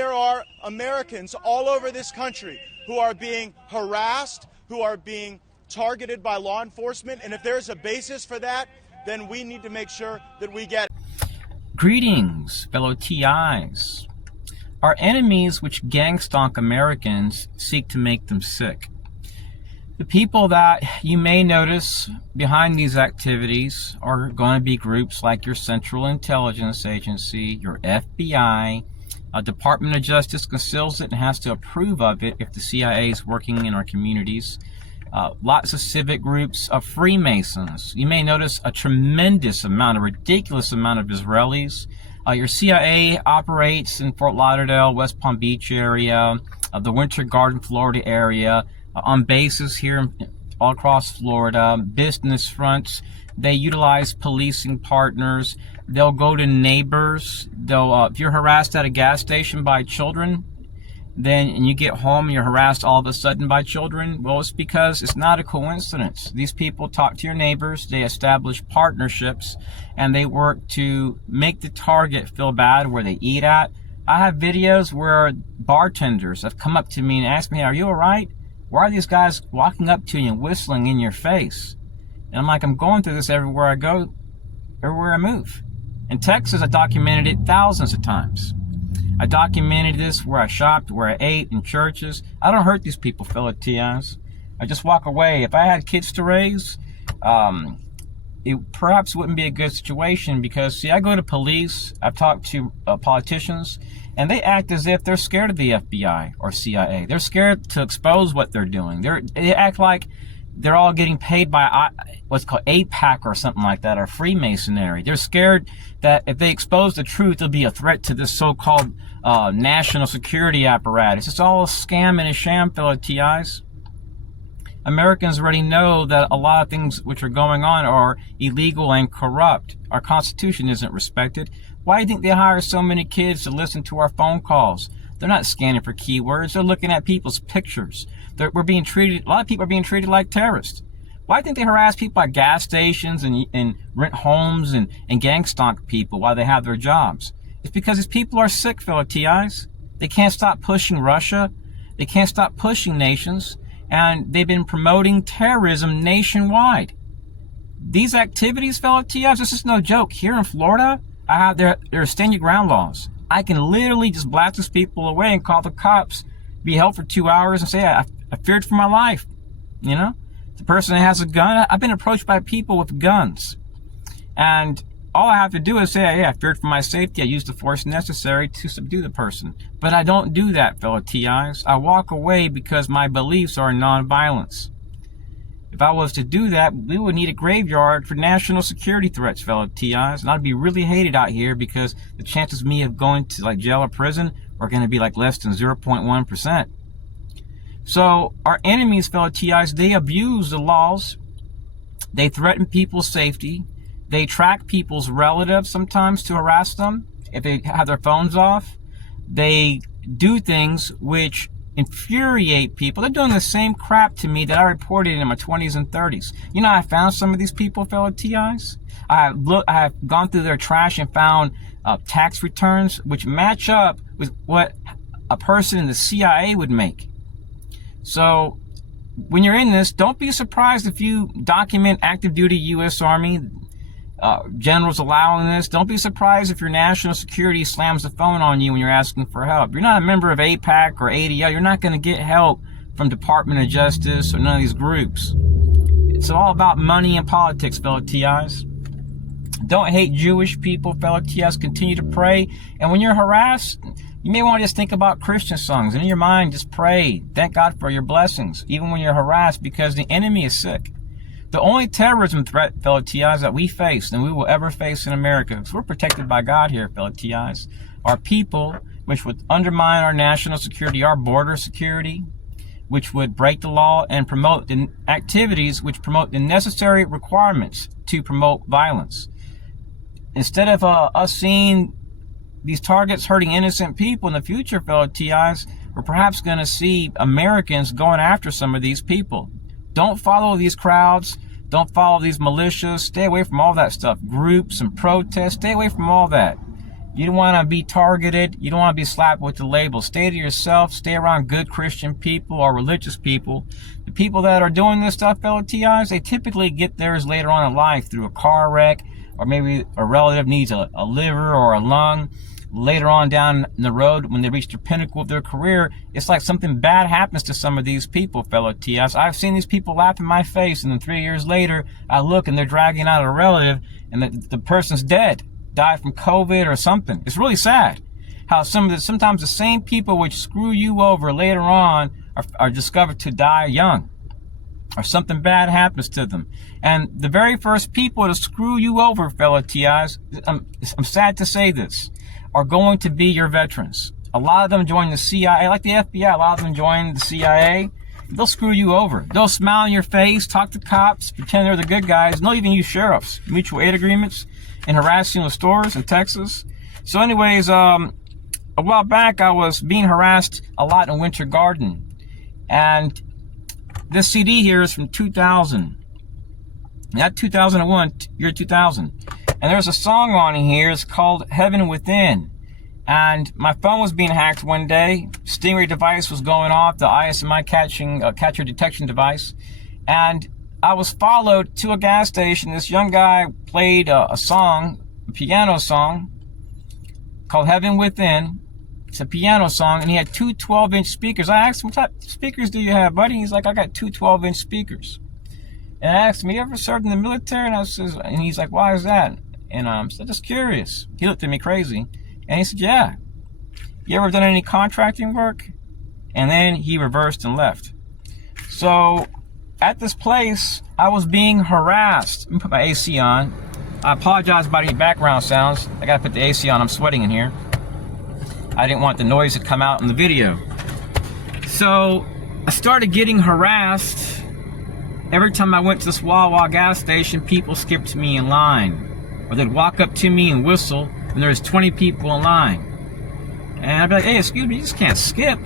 There are Americans all over this country who are being harassed, who are being targeted by law enforcement, and if there's a basis for that, then we need to make sure that we get it. Greetings, fellow TIs. Our enemies which gang stalk Americans seek to make them sick. The people that you may notice behind these activities are going to be groups like your Central Intelligence Agency, your FBI. Department of Justice conceals it and has to approve of it if the CIA is working in our communities. Lots of civic groups of Freemasons. You may notice a tremendous amount, a ridiculous amount of Israelis. Your CIA operates in Fort Lauderdale, West Palm Beach area, the Winter Garden, Florida area, on bases here all across Florida, business fronts. They utilize policing partners. They'll go to neighbors. They'll, if you're harassed at a gas station by children, and you get home and you're harassed all of a sudden by children, well, it's because it's not a coincidence. These people talk to your neighbors, they establish partnerships, and they work to make the target feel bad where they eat at. I have videos where bartenders have come up to me and asked me, "Are you all right? Why are these guys walking up to you and whistling in your face?" And I'm like, I'm going through this everywhere I go, everywhere I move. In Texas, I documented it thousands of times. I documented this where I shopped, where I ate, in churches. I don't hurt these people, fellow TIs. I just walk away. If I had kids to raise, it perhaps wouldn't be a good situation because, see, I go to police, I've talked to politicians, and they act as if they're scared of the FBI or CIA. They're scared to expose what they're doing. They act like they're all getting paid by what's called APAC or something like that, or Freemasonry. They're scared that if they expose the truth, there'll be a threat to this so-called national security apparatus. It's all a scam and a sham, fellow TIs. Americans already know that a lot of things which are going on are illegal and corrupt. Our Constitution isn't respected. Why do you think they hire so many kids to listen to our phone calls? They're not scanning for keywords. They're looking at people's pictures. We're being treated, a lot of people are being treated like terrorists. Why do you think they harass people at gas stations and rent homes and gang stalk people while they have their jobs? It's because these people are sick, fellow TIs. They can't stop pushing Russia. They can't stop pushing nations. And they've been promoting terrorism nationwide. These activities, fellow TIs, this is no joke. Here in Florida, there are stand your ground laws. I can literally just blast these people away and call the cops, be held for 2 hours and say, I feared for my life. You know, the person that has a gun, I've been approached by people with guns. And all I have to do is say, yeah, I feared for my safety. I used the force necessary to subdue the person. But I don't do that, fellow TIs. I walk away because my beliefs are nonviolence. If I was to do that, we would need a graveyard for national security threats, fellow TIs. And I'd be really hated out here because the chances of me of going to like jail or prison are going to be like less than 0.1%. So our enemies, fellow TIs, they abuse the laws. They threaten people's safety. They track people's relatives sometimes to harass them if they have their phones off. They do things which infuriate people. They're doing the same crap to me that I reported in my 20s and 30s. You know, I found some of these people, fellow TIs. I have gone through their trash and found tax returns which match up with what a person in the CIA would make. So when you're in this, don't be surprised if you document active duty U.S. Army generals allowing this. Don't be surprised if your national security slams the phone on you when you're asking for help. You're not a member of APAC or ADL. You're not going to get help from Department of Justice or none of these groups. It's all about money and politics, fellow TIs. Don't hate Jewish people, fellow TIs. Continue to pray. And when you're harassed, you may want to just think about Christian songs. And in your mind, just pray. Thank God for your blessings, even when you're harassed, because the enemy is sick. The only terrorism threat, fellow TIs, that we face and we will ever face in America, because we're protected by God here, fellow TIs, are people which would undermine our national security, our border security, which would break the law and promote the activities which promote the necessary requirements to promote violence. Instead of us seeing these targets hurting innocent people in the future, fellow TIs, we're perhaps going to see Americans going after some of these people. Don't follow these crowds. Don't follow these militias. Stay away from all that stuff. Groups and protests. Stay away from all that. You don't want to be targeted. You don't want to be slapped with the label. Stay to yourself. Stay around good Christian people or religious people. The people that are doing this stuff, fellow TIs, they typically get theirs later on in life through a car wreck, or maybe a relative needs a liver or a lung. Later on down the road, when they reach the pinnacle of their career, it's like something bad happens to some of these people, fellow TIs. I've seen these people laugh in my face, and then 3 years later, I look and they're dragging out a relative, and the person's dead, died from COVID or something. It's really sad how sometimes the same people which screw you over later on are discovered to die young, or something bad happens to them. And the very first people to screw you over, fellow TIs, I'm sad to say this, are going to be your veterans. A lot of them join the CIA, like the FBI, a lot of them join the CIA. They'll screw you over. They'll smile in your face, talk to cops, pretend they're the good guys, and they'll even use sheriffs, mutual aid agreements, and harass you in the stores in Texas. So anyways, a while back I was being harassed a lot in Winter Garden. And this CD here is from 2000. Not 2001, year 2000. And there's a song on here, it's called Heaven Within. And my phone was being hacked one day. Stingray device was going off, the ISMI catcher detection device. And I was followed to a gas station. This young guy played a song, a piano song, called Heaven Within. It's a piano song, and he had two 12-inch speakers. I asked him, what type of speakers do you have, buddy? He's like, I got two 12-inch speakers. And I asked him, you ever served in the military? And he's like, why is that? And I said, just curious. He looked at me crazy. And he said, yeah. You ever done any contracting work? And then he reversed and left. So at this place, I was being harassed. Let me put my AC on. I apologize about any background sounds. I gotta put the AC on, I'm sweating in here. I didn't want the noise to come out in the video. So I started getting harassed. Every time I went to this Wawa gas station, people skipped me in line. Or they'd walk up to me and whistle, and there's 20 people in line. And I'd be like, hey, excuse me, you just can't skip.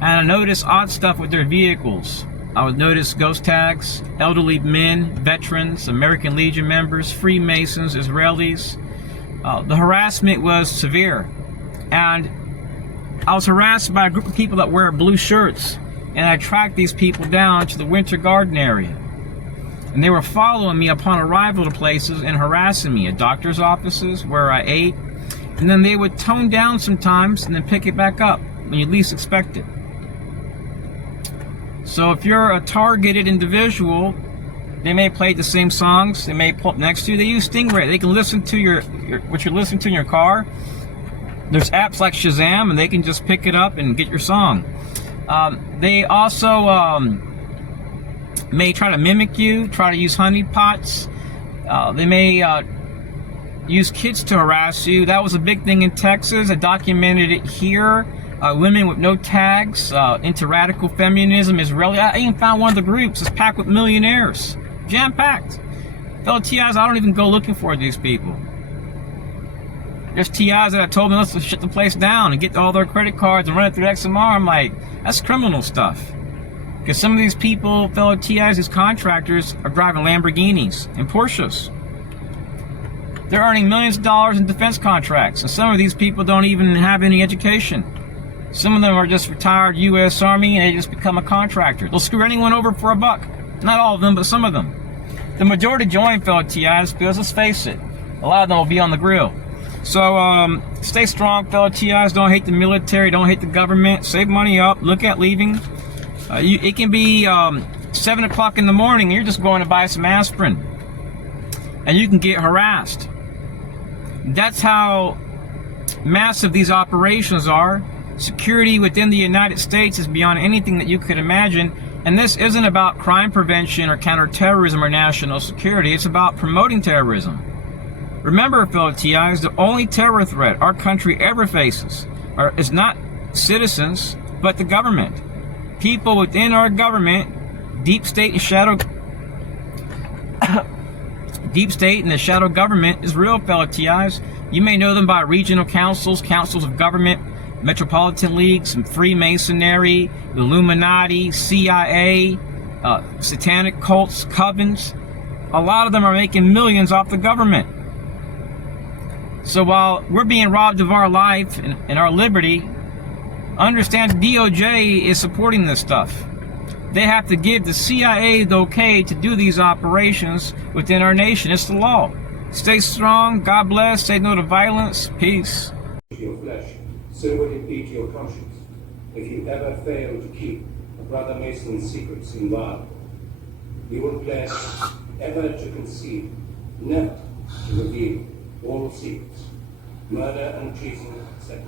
And I noticed odd stuff with their vehicles. I would notice ghost tags, elderly men, veterans, American Legion members, Freemasons, Israelis. The harassment was severe. And I was harassed by a group of people that wear blue shirts. And I tracked these people down to the Winter Garden area. And they were following me upon arrival to places and harassing me at doctor's offices where I ate. And then they would tone down sometimes and then pick it back up when you least expect it. So if you're a targeted individual, they may play the same songs. They may pull up next to you. They use Stingray. They can listen to what you're listening to in your car. There's apps like Shazam, and they can just pick it up and get your song. They also may try to mimic you, try to use honeypots. They may use kids to harass you. That was a big thing in Texas. I documented it here. Women with no tags, into radical feminism, Israeli. I even found one of the groups is packed with millionaires. Jam-packed. Fellow TIs, I don't even go looking for these people. There's TIs that I told them, let's shut the place down and get all their credit cards and run it through XMR. I'm like, that's criminal stuff. Because some of these people, fellow TIs, these contractors, are driving Lamborghinis and Porsches. They're earning millions of dollars in defense contracts. And some of these people don't even have any education. Some of them are just retired U.S. Army and they just become a contractor. They'll screw anyone over for a buck. Not all of them, but some of them. The majority join, fellow TIs, because let's face it, a lot of them will be on the grill. So stay strong, fellow TIs. Don't hate the military. Don't hate the government. Save money up. Look at leaving. It can be 7 o'clock in the morning and you're just going to buy some aspirin. And you can get harassed. That's how massive these operations are. Security within the United States is beyond anything that you could imagine. And this isn't about crime prevention or counterterrorism or national security. It's about promoting terrorism. Remember, fellow TIs, the only terror threat our country ever faces is not citizens, but the government. People within our government, deep state and shadow government is real, fellow TIs. You may know them by regional councils, councils of government, metropolitan leagues, and Freemasonry, Illuminati, CIA, satanic cults, covens. A lot of them are making millions off the government. So while we're being robbed of our life and our liberty, understand DOJ is supporting this stuff. They have to give the CIA the okay to do these operations within our nation. It's the law. Stay strong. God bless. Say no to violence. Peace. Your flesh, so will it be to your conscience if you ever fail to keep a brother Mason's secrets inviolate. You will pledge ever to conceal, never to reveal all secrets, murder and treason except.